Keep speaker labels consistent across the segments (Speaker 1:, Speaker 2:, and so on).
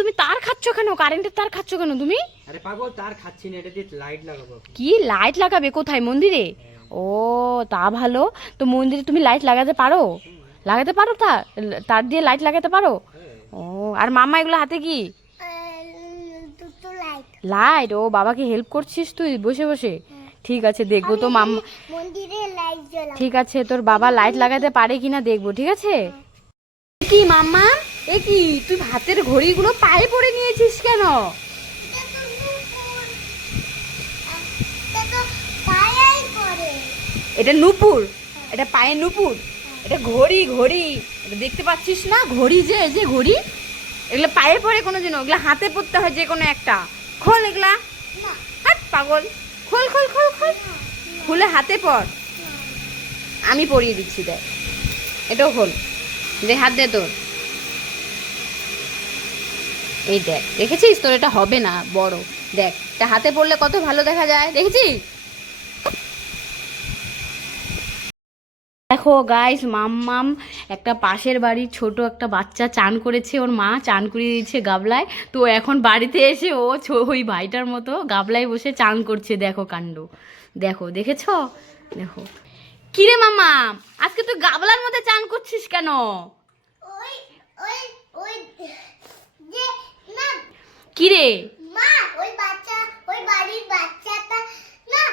Speaker 1: তুমি তার খাচ্ছ কেন? কারেন্টের তার খাচ্ছ কেন তুমি?
Speaker 2: আরে পাগল তার খাচ্ছি না এটা দিয়ে লাইট লাগাবো
Speaker 1: কি লাইট লাগাবে কোথায়? মন্দিরে? ও তা ভালো। তো মন্দিরে তুমি লাইট লাগাতে পারো? লাগাতে পারো তা? তার দিয়ে লাইট লাগাতে পারো?
Speaker 2: হ্যাঁ।
Speaker 1: ও আর মামা এগুলো হাতে কি?
Speaker 3: লাইট
Speaker 1: লাইট ও বাবাকে হেল্প করছিস তুই? বসে বসে। ঠিক আছে দেখব তো মাম্মা
Speaker 3: মন্দিরে লাইট জ্বলা
Speaker 1: ঠিক আছে তোর বাবা লাইট লাগাতে পারে কিনা দেখব ঠিক আছে? কি মাম্মা? এ কি, তুই হাতের ঘড়িগুলো পায়ে পরে নিয়েছিস কেন?
Speaker 3: এটা
Speaker 1: নুপুর, এটা পায়ে নুপুর, এটা ঘড়ি ঘড়ি, এটা দেখতে পাচ্ছিস না? ঘড়ি যে যে ঘড়ি, এগুলো পায়ে পরে কোনো দিন ওগুলো হাতে পড়তে হয় যে কোনো একটা। খোল এগুলা। হাট পাগল। খোল খোল খোল খোল। খুলে হাতে পর আমি পরিয়ে দিচ্ছি, দেখ। এটাও খোল। দে, হাত দে তোর। এই দেখ, দেখেছিস তোর এটা হবে না, বড়। দেখ, এটা হাতে পড়লে কত ভালো দেখা যায়, দেখেছিস? দেখো গাইস মাম্মাম একটা পাশের বাড়ির ছোট একটা বাচ্চা চান করেছে, ওর মা চান করিয়ে দিয়েছে গাবলায়। তো এখন বাড়িতে এসে ও ওই ভাইটার মতো গাবলায় বসে চান করছে, দেখো কাণ্ড। দেখো, দেখেছ? দেখো। কিরে মামা আজকে তুই গাবলার মধ্যে চান করছিস কেন
Speaker 3: ওই ওই ওই যে না
Speaker 1: কিরে?
Speaker 3: মা ওই বাচ্চা ওই বাড়ির বাচ্চাটা না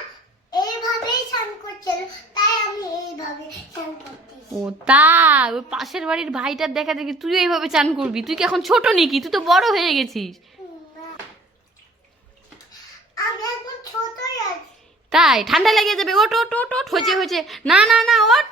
Speaker 3: এইভাবেই স্নান করছিল তাই আমি এইভাবে স্নান করতেছি।
Speaker 1: ও তা ওই পাশের বাড়ির ভাইটার দেখা দেখি তুই এইভাবে চান করবি। তুই কি এখন ছোট নাকি? তুই তো বড় হয়ে গেছিস।
Speaker 3: আমি এখন ছোটই আছি।
Speaker 1: তাই ঠান্ডা লেগে যাবে। ওট ওট ওট ওট হয়েছে হয়েছে। না না না ওট